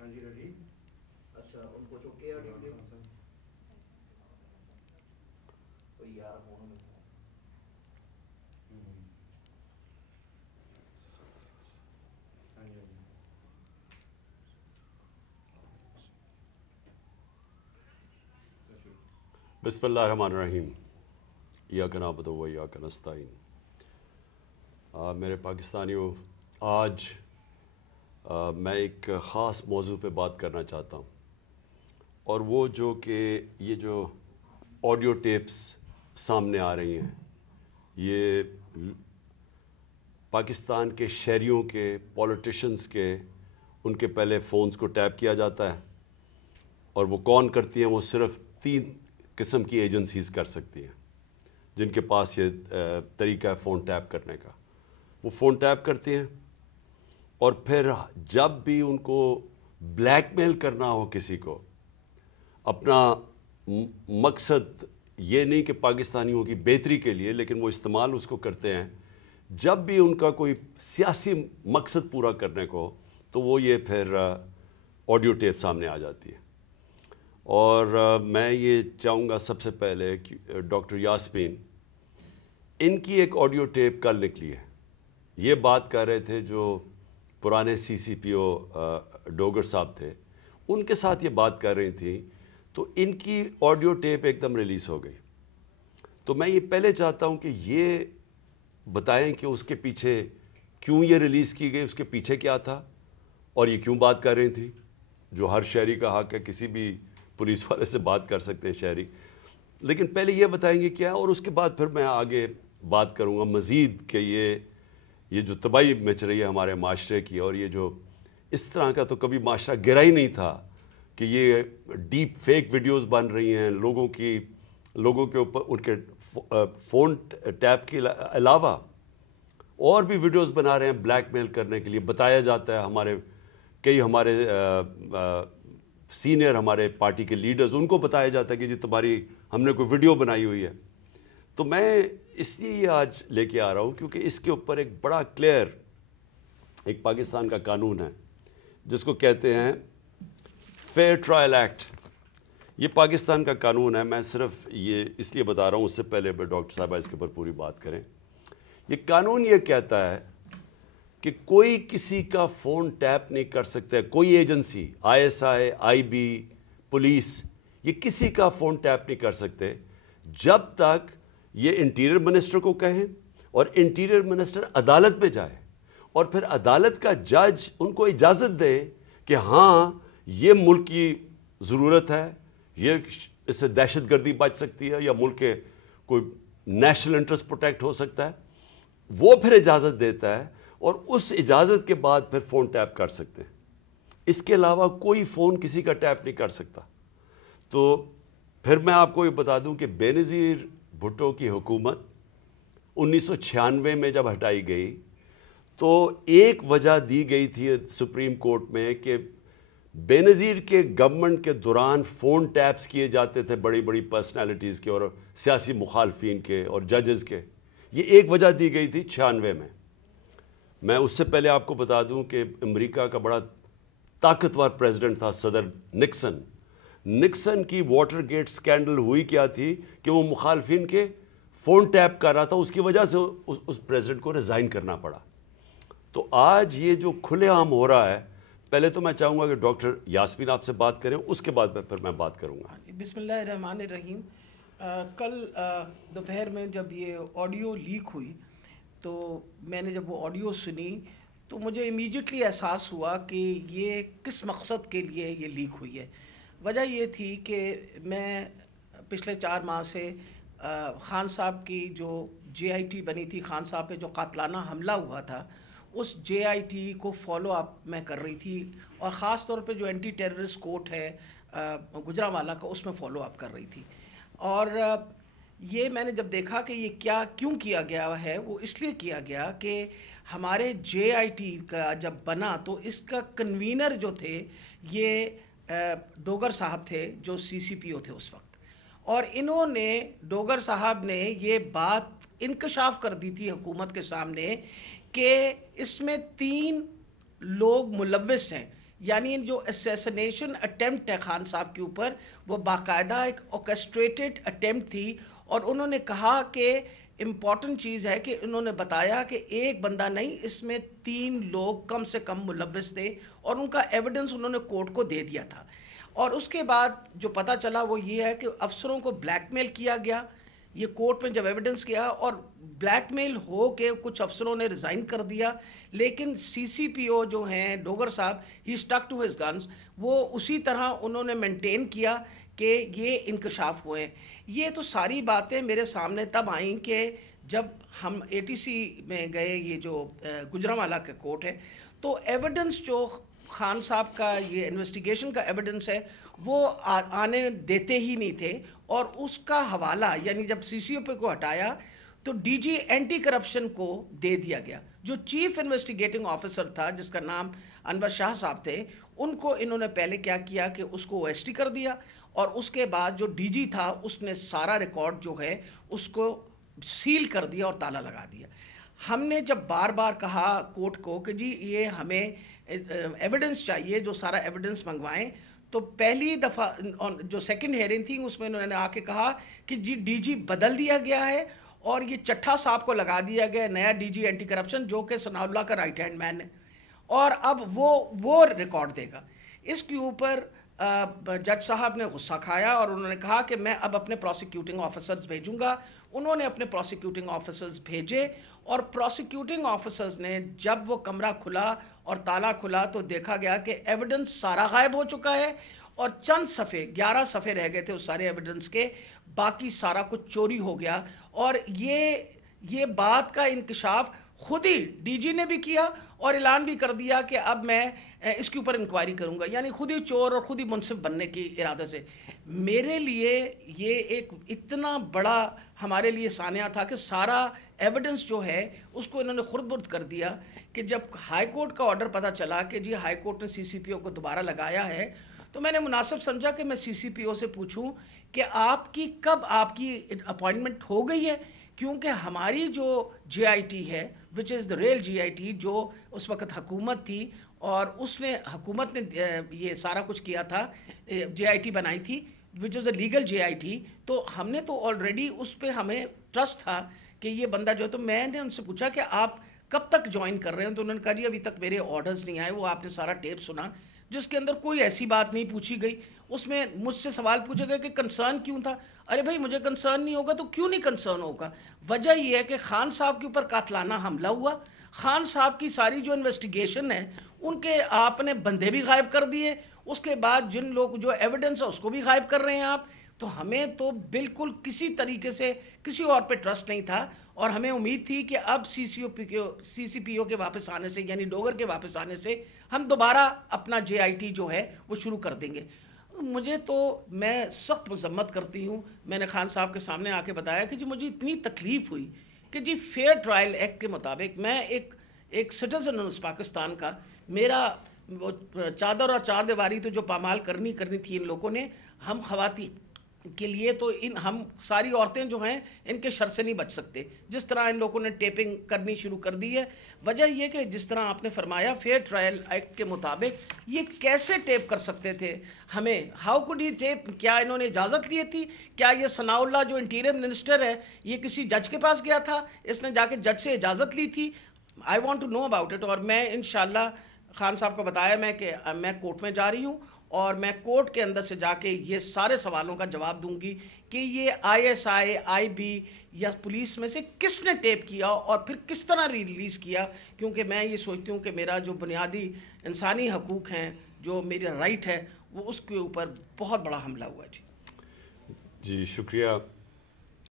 ہاں جی ریڈی. اچھا ان کو جو کے آر یار فون میں بسم اللہ الرحمن الرحیم. ایاک نعبد و ایاک نستعین. میرے پاکستانیوں، آج میں ایک خاص موضوع پہ بات کرنا چاہتا ہوں، اور وہ جو کہ یہ جو آڈیو ٹیپس سامنے آ رہی ہیں، یہ پاکستان کے شہریوں کے، پولیٹیشنز کے، ان کے پہلے فونز کو ٹیپ کیا جاتا ہے، اور وہ کون کرتی ہیں؟ وہ صرف 3 قسم کی ایجنسیز کر سکتی ہیں جن کے پاس یہ طریقہ ہے فون ٹیپ کرنے کا. وہ فون ٹیپ کرتی ہیں، اور پھر جب بھی ان کو بلیک میل کرنا ہو کسی کو، اپنا مقصد یہ نہیں کہ پاکستانیوں کی بہتری کے لیے، لیکن وہ استعمال اس کو کرتے ہیں جب بھی ان کا کوئی سیاسی مقصد پورا کرنے کو، تو وہ یہ پھر آڈیو ٹیپ سامنے آ جاتی ہے. اور میں یہ چاہوں گا سب سے پہلے کہ ڈاکٹر یاسمین، ان کی ایک آڈیو ٹیپ کل نکلی ہے. یہ بات کر رہے تھے جو پرانے سی سی پی او ڈوگر صاحب تھے، ان کے ساتھ یہ بات کر رہی تھیں، تو ان کی آڈیو ٹیپ ایک دم ریلیز ہو گئی. تو میں یہ پہلے چاہتا ہوں کہ یہ بتائیں کہ اس کے پیچھے کیوں یہ ریلیز کی گئی، اس کے پیچھے کیا تھا، اور یہ کیوں بات کر رہی تھی. جو ہر شہری کا حق ہے، کسی بھی پولیس والے سے بات کر سکتے ہیں شہری، لیکن پہلے یہ بتائیں گے کیا، اور اس کے بعد پھر میں آگے بات کروں گا مزید کہ یہ جو تباہی مچ رہی ہے ہمارے معاشرے کی، اور یہ جو اس طرح کا تو کبھی معاشرہ گرا ہی نہیں تھا کہ یہ ڈیپ فیک ویڈیوز بن رہی ہیں لوگوں کے اوپر، ان کے فون ٹیپ کے علاوہ اور بھی ویڈیوز بنا رہے ہیں بلیک میل کرنے کے لیے. بتایا جاتا ہے ہمارے سینئر ہمارے پارٹی کے لیڈرز، ان کو بتایا جاتا ہے کہ جی تمہاری ہم نے کوئی ویڈیو بنائی ہوئی ہے. تو میں اس لیے یہ آج لے کے آ رہا ہوں کیونکہ اس کے اوپر ایک بڑا کلیئر ایک پاکستان کا قانون ہے جس کو کہتے ہیں فیئر ٹرائل ایکٹ. یہ پاکستان کا قانون ہے. میں صرف یہ اس لیے بتا رہا ہوں، اس سے پہلے ڈاکٹر صاحبہ اس کے اوپر پوری بات کریں. یہ قانون یہ کہتا ہے کہ کوئی کسی کا فون ٹیپ نہیں کر سکتا ہے، کوئی agency, I S I, I B, police, یہ کسی کا فون ٹیپ نہیں کر سکتے جب تک یہ انٹیریئر منسٹر کو کہیں اور انٹیریئر منسٹر عدالت میں جائے، اور پھر عدالت کا جج ان کو اجازت دے کہ ہاں یہ ملک کی ضرورت ہے، یہ اس سے دہشت گردی بچ سکتی ہے، یا ملک کے کوئی نیشنل انٹرسٹ پروٹیکٹ ہو سکتا ہے. وہ پھر اجازت دیتا ہے، اور اس اجازت کے بعد پھر فون ٹیپ کر سکتے ہیں. اس کے علاوہ کوئی فون کسی کا ٹیپ نہیں کر سکتا. تو پھر میں آپ کو یہ بتا دوں کہ بے نظیر بھٹو کی حکومت 1996 میں جب ہٹائی گئی تو ایک وجہ دی گئی تھی سپریم کورٹ میں کہ بے نظیر کے گورنمنٹ کے دوران فون ٹیپس کیے جاتے تھے بڑی بڑی پرسنالٹیز کے اور سیاسی مخالفین کے اور ججز کے. یہ ایک وجہ دی گئی تھی 96 میں. میں اس سے پہلے آپ کو بتا دوں کہ امریکہ کا بڑا طاقتور پریزیڈنٹ تھا صدر نکسن. نکسن کی واٹر گیٹ سکینڈل ہوئی کیا تھی کہ وہ مخالفین کے فون ٹیپ کر رہا تھا، اس کی وجہ سے اس پریزیڈنٹ کو ریزائن کرنا پڑا. تو آج یہ جو کھلے عام ہو رہا ہے، پہلے تو میں چاہوں گا کہ ڈاکٹر یاسمین آپ سے بات کریں، اس کے بعد پھر میں بات کروں گا. بسم اللہ الرحمن الرحیم. کل دوپہر میں جب یہ آڈیو لیک ہوئی تو میں نے جب وہ آڈیو سنی تو مجھے امیڈیٹلی احساس ہوا کہ یہ کس مقصد کے لیے یہ لیک ہوئی ہے. وجہ یہ تھی کہ میں پچھلے 4 ماہ سے خان صاحب کی جو جے آئی ٹی بنی تھی، خان صاحب پہ جو قاتلانہ حملہ ہوا تھا، اس JIT کو فالو اپ میں کر رہی تھی اور خاص طور پہ جو اینٹی ٹیررسٹ کورٹ ہے گجرانوالہ کا اس میں فالو اپ کر رہی تھی. اور یہ میں نے جب دیکھا کہ یہ کیوں کیا گیا ہے، وہ اس لیے کیا گیا کہ ہمارے JIT کا جب بنا تو اس کا کنوینر جو تھے یہ ڈوگر صاحب تھے جو CCPO تھے اس وقت، اور انہوں نے ڈوگر صاحب نے یہ بات انکشاف کر دی تھی حکومت کے سامنے کہ اس میں 3 لوگ ملوث ہیں. یعنی جو اسیسنیشن اٹیمپٹ ہے خان صاحب کے اوپر وہ باقاعدہ ایک آرکسٹریٹڈ اٹیمپٹ تھی. اور انہوں نے کہا کہ امپورٹنٹ چیز ہے کہ انہوں نے بتایا کہ ایک بندہ نہیں، اس میں 3 لوگ کم سے کم ملوث تھے اور ان کا ایویڈنس انہوں نے کورٹ کو دے دیا تھا. اور اس کے بعد جو پتا چلا وہ یہ ہے کہ افسروں کو بلیک میل کیا گیا. یہ کورٹ میں جب ایویڈنس کیا اور بلیک میل ہو کے کچھ افسروں نے ریزائن کر دیا، لیکن CCPO جو ہیں ڈوگر صاحب ہی اسٹک ٹو ہز گنز، وہ اسی طرح انہوں نے مینٹین کیا کہ یہ انکشاف ہوئے. یہ تو ساری باتیں میرے سامنے تب آئیں کہ جب ہم ATC میں گئے، یہ جو گجرانوالہ کا کورٹ ہے، تو ایویڈنس جو خان صاحب کا یہ انویسٹیگیشن کا ایویڈنس ہے وہ آنے دیتے ہی نہیں تھے. اور اس کا حوالہ یعنی جب CCPO کو ہٹایا تو DG اینٹی کرپشن کو دے دیا گیا. جو چیف انویسٹیگیٹنگ آفیسر تھا جس کا نام انور شاہ صاحب تھے، ان کو انہوں نے پہلے کیا کیا کہ اس کو OST کر دیا، اور اس کے بعد جو DG تھا اس نے سارا ریکارڈ جو ہے اس کو سیل کر دیا اور تالا لگا دیا. ہم نے جب بار بار کہا کورٹ کو کہ جی یہ ہمیں ایویڈنس چاہیے، جو سارا ایویڈنس منگوائیں، تو پہلی دفعہ جو سیکنڈ ہیئرنگ تھی اس میں انہوں نے آ کے کہا کہ جی DG بدل دیا گیا ہے اور یہ چٹھا صاحب کو لگا دیا گیا نیا DG اینٹی کرپشن جو کہ ثناء اللہ کا رائٹ ہینڈ مین ہے، اور اب وہ ریکارڈ دے گا. اس کے اوپر جج صاحب نے غصہ کھایا اور انہوں نے کہا کہ میں اب اپنے پروسیکیوٹنگ آفیسرز بھیجوں گا. انہوں نے اپنے پروسیکیوٹنگ آفیسرز بھیجے اور پروسیکیوٹنگ آفیسرز نے جب وہ کمرہ کھلا اور تالا کھلا تو دیکھا گیا کہ ایویڈنس سارا غائب ہو چکا ہے اور چند صفحے 11 صفحے رہ گئے تھے اس سارے ایویڈنس کے، باقی سارا کچھ چوری ہو گیا. اور یہ بات کا انکشاف خود ہی DG نے بھی کیا اور اعلان بھی کر دیا کہ اب میں اس کے اوپر انکوائری کروں گا، یعنی خود ہی چور اور خود ہی منصف بننے کی ارادے سے. میرے لیے یہ ایک اتنا بڑا ہمارے لیے سانحہ تھا کہ سارا ایویڈنس جو ہے اس کو انہوں نے خرد برد کر دیا کہ جب ہائی کورٹ کا آرڈر پتا چلا کہ جی ہائی کورٹ نے CCPO کو دوبارہ لگایا ہے تو میں نے مناسب سمجھا کہ میں CCPO سے پوچھوں کہ کب آپ کی اپوائنٹمنٹ ہو گئی ہے، کیونکہ ہماری جو JIT ہے which is the real JIT جو اس وقت حکومت تھی اور حکومت نے یہ سارا کچھ کیا تھا، JIT بنائی تھی which is a legal JIT، تو ہم نے تو آلریڈی اس پہ ہمیں ٹرسٹ تھا کہ یہ بندہ جو ہے. تو میں نے ان سے پوچھا کہ آپ کب تک جوائن کر رہے ہیں، تو انہوں نے کہا جی ابھی تک میرے آرڈرز نہیں آئے. وہ آپ نے سارا ٹیپ سنا جس کے اندر کوئی ایسی بات نہیں پوچھی گئی. اس میں مجھ سے سوال پوچھے گئے کہ کنسرن کیوں تھا. ارے بھائی مجھے کنسرن نہیں ہوگا تو کیوں نہیں کنسرن ہوگا؟ وجہ یہ ہے کہ خان صاحب کے اوپر قاتلانہ حملہ ہوا، خان صاحب کی ساری جو انویسٹیگیشن ہے ان کے آپ نے بندے بھی غائب کر دیے، اس کے بعد جن لوگ جو ایویڈنس ہے اس کو بھی غائب کر رہے ہیں آپ. تو ہمیں تو بالکل کسی طریقے سے کسی اور پہ ٹرسٹ نہیں تھا اور ہمیں امید تھی کہ اب CCPO کے واپس آنے سے یعنی ڈوگر کے واپس آنے سے ہم دوبارہ اپنا JIT جو ہے وہ شروع کر دیں گے. میں سخت مذمت کرتی ہوں. میں نے خان صاحب کے سامنے آ کے بتایا کہ جی مجھے اتنی تکلیف ہوئی کہ جی فیئر ٹرائل ایکٹ کے مطابق میں ایک سٹیزن ہوں اس پاکستان کا، میرا چادر اور چار دیواری تو جو پامال کرنی تھی ان لوگوں نے ہم خواتین کے لیے، تو ہم ساری عورتیں جو ہیں ان کے شر سے نہیں بچ سکتے. جس طرح ان لوگوں نے ٹیپنگ کرنی شروع کر دی ہے، وجہ یہ کہ جس طرح آپ نے فرمایا فیئر ٹرائل ایکٹ کے مطابق یہ کیسے ٹیپ کر سکتے تھے ہمیں؟ How could he tap? کیا انہوں نے اجازت لی تھی؟ کیا یہ ثناء اللہ جو انٹیریئر منسٹر ہے یہ کسی جج کے پاس گیا تھا؟ اس نے جا کے جج سے اجازت لی تھی؟ I want to know about it. اور میں انشاءاللہ خان صاحب کو بتایا کہ میں کورٹ میں جا رہی ہوں اور میں کورٹ کے اندر سے جا کے یہ سارے سوالوں کا جواب دوں گی کہ یہ ISI IB یا پولیس میں سے کس نے ٹیپ کیا اور پھر کس طرح ریلیز کیا. کیونکہ میں یہ سوچتی ہوں کہ میرا جو بنیادی انسانی حقوق ہیں، جو میرا رائٹ ہے، وہ اس کے اوپر بہت بڑا حملہ ہوا. جی شکریہ.